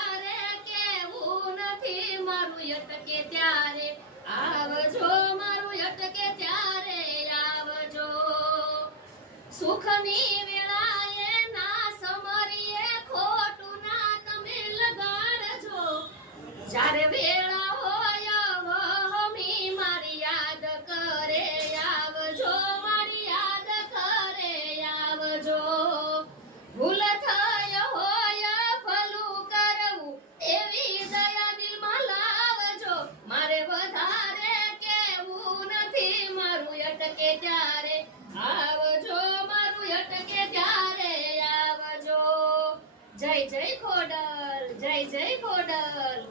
વધારે કેવું નથી મારું અટકે ત્યારે આવજો મારું અટકે ત્યારે આવજો સુખની વેળાએ ના સમરીએ ખોટું ના તમે લગાડજો જ્યારે વેળા હોય વહમી મારી યાદ કરે આવજો મારી યાદ કરે આવજો ભૂલ થઈ હોય ભલું કરવું એવી દયા દિલમાં લાવજો મારે વધારે કેવું નથી મારું અટકે ત્યારે આવજો મારું અટકે ત્યારે આવજો જય જય ખોડલ જય જય ખોડલ